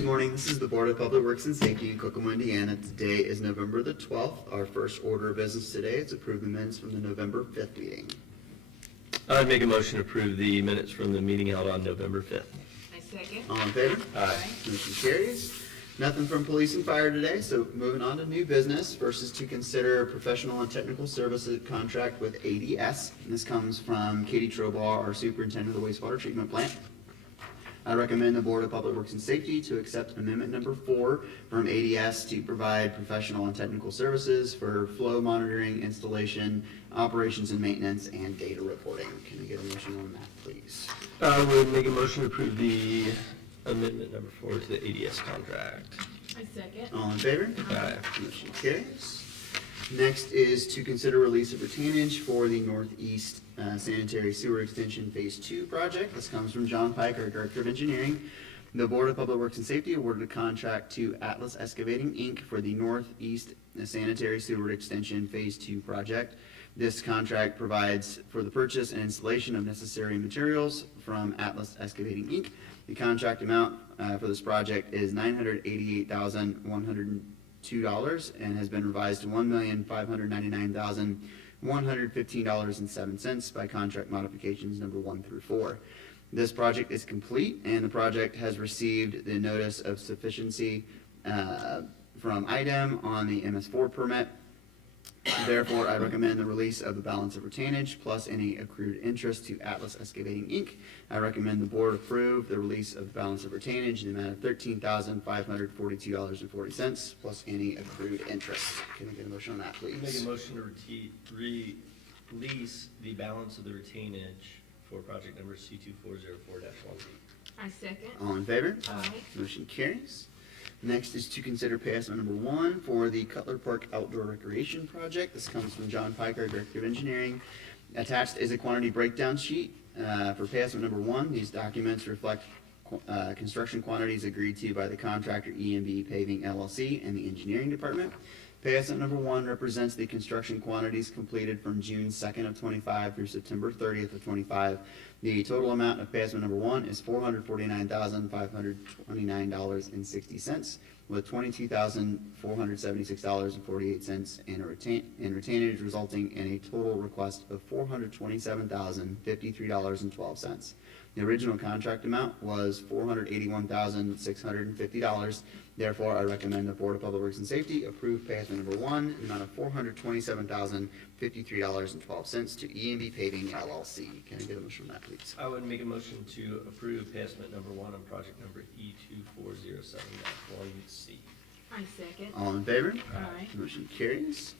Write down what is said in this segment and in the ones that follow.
Good morning. This is the Board of Public Works and Safety in Kokomo, Indiana. Today is November the 12th. Our first order of business today is approve the minutes from the November 5th meeting. I'd make a motion to approve the minutes from the meeting held on November 5th. I second. All in favor? Aye. Motion carries. Nothing from police and fire today, so moving on to new business. First is to consider professional and technical services contract with ADS. And this comes from Katie Trobar, our superintendent of the wastewater treatment plant. I recommend the Board of Public Works and Safety to accept amendment number 4 from ADS to provide professional and technical services for flow monitoring, installation, operations and maintenance, and data reporting. Can I get a motion on that, please? I would make a motion to approve the amendment number 4 to the ADS contract. I second. All in favor? Aye. Motion carries. Next is to consider release of retainage for the Northeast Sanitary Sewer Extension Phase 2 project. This comes from John Pike, our Director of Engineering. The Board of Public Works and Safety awarded a contract to Atlas Excavating, Inc. for the Northeast Sanitary Sewer Extension Phase 2 project. This contract provides for the purchase and installation of necessary materials from Atlas Excavating, Inc. The contract amount for this project is $988,102 and has been revised to $1,599,115.07 by contract modifications number 1 through 4. This project is complete, and the project has received the notice of sufficiency from IDEM on the MS4 permit. Therefore, I recommend the release of the balance of retainage plus any accrued interest to Atlas Excavating, Inc. I recommend the board approve the release of the balance of retainage in the amount of $13,542.40 plus any accrued interest. Can I get a motion on that, please? Make a motion to release the balance of the retainage for project number C2404-1B. I second. All in favor? Aye. Motion carries. Next is to consider pay estimate number 1 for the Cutler Park Outdoor Recreation Project. This comes from John Pike, our Director of Engineering. Attached is a quantity breakdown sheet for pay estimate number 1. These documents reflect construction quantities agreed to by the contractor EMB Paving LLC and the engineering department. Pay estimate number 1 represents the construction quantities completed from June 2nd of 25 through September 30th of 25. The total amount of pay estimate number 1 is $449,529.60, with $22,476.48 in retainage, resulting in a total request of $427,053.12. The original contract amount was $481,650. Therefore, I recommend the Board of Public Works and Safety approve pay estimate number 1 in the amount of $427,053.12 to EMB Paving LLC. Can I get a motion on that, please? I would make a motion to approve pay estimate number 1 on project number E2407-1C. I second. All in favor? Aye. Motion carries.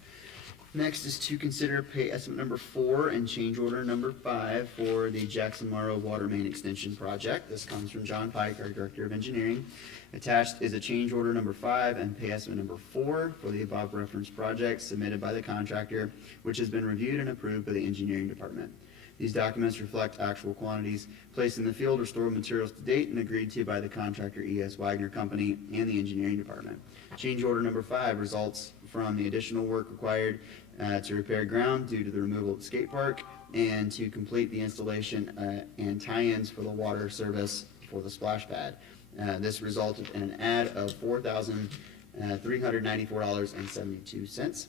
Next is to consider pay estimate number 4 and change order number 5 for the Jackson Morrow Water Main Extension Project. This comes from John Pike, our Director of Engineering. Attached is a change order number 5 and pay estimate number 4 for the above referenced project submitted by the contractor, which has been reviewed and approved by the engineering department. These documents reflect actual quantities placed in the field or stored materials to date and agreed to by the contractor E.S. Wagner Company and the engineering department. Change order number 5 results from the additional work required to repair ground due to the removal of the skate park and to complete the installation and tie-ins for the water service for the splash pad. This resulted in an add of $4,394.72,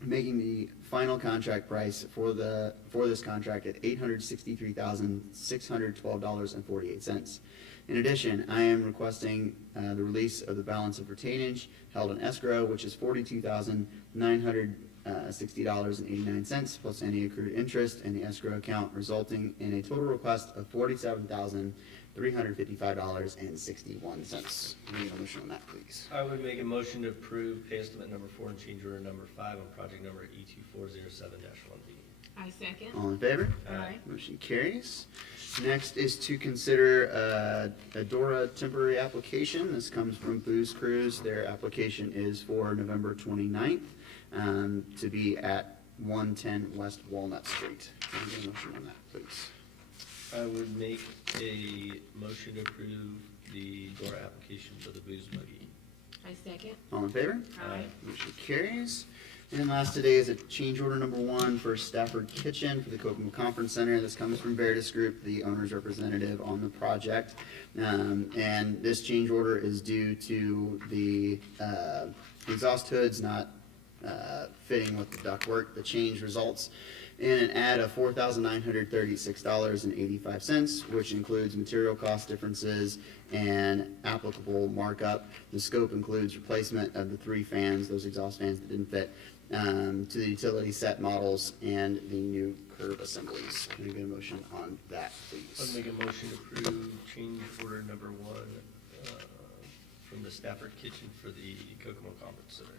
making the final contract price for this contract at $863,612.48. In addition, I am requesting the release of the balance of retainage held in escrow, which is $42,960.89 plus any accrued interest in the escrow account, resulting in a total request of $47,355.61. Need a motion on that, please? I would make a motion to approve pay estimate number 4 and change order number 5 on project number E2407-1B. I second. All in favor? Aye. Motion carries. Next is to consider a DORA temporary application. This comes from Booze Cruise. Their application is for November 29th to be at 110 West Walnut Street. Can I get a motion on that, please? I would make a motion to approve the DORA application for the Booze Buggy. I second. All in favor? Aye. Motion carries. And last today is a change order number 1 for Stafford Kitchen for the Kokomo Conference Center. This comes from Veritas Group, the owner's representative on the project. And this change order is due to the exhaust hoods not fitting with the ductwork. The change results in an add of $4,936.85, which includes material cost differences and applicable markup. The scope includes replacement of the 3 fans, those exhaust fans that didn't fit, to the utility set models and the new curb assemblies. Can I get a motion on that, I'd please? make a motion to approve change order number 1 from the Stafford Kitchen for the Kokomo Conference Center.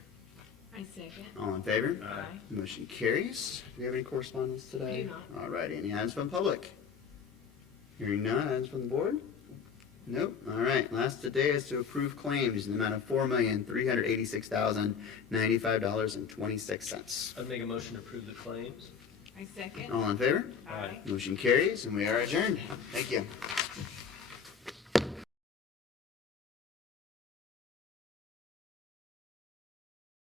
I second. All in favor? Aye. Motion carries. Do we have any correspondence today? We do not. All righty, any items from the public? Hearing none, items from the board? Nope. All right, last today is to approve claims in the amount of $4,386,095.26. I'd make a motion to approve the claims. I second. All in favor? Aye. Motion carries, and we are adjourned. Thank you.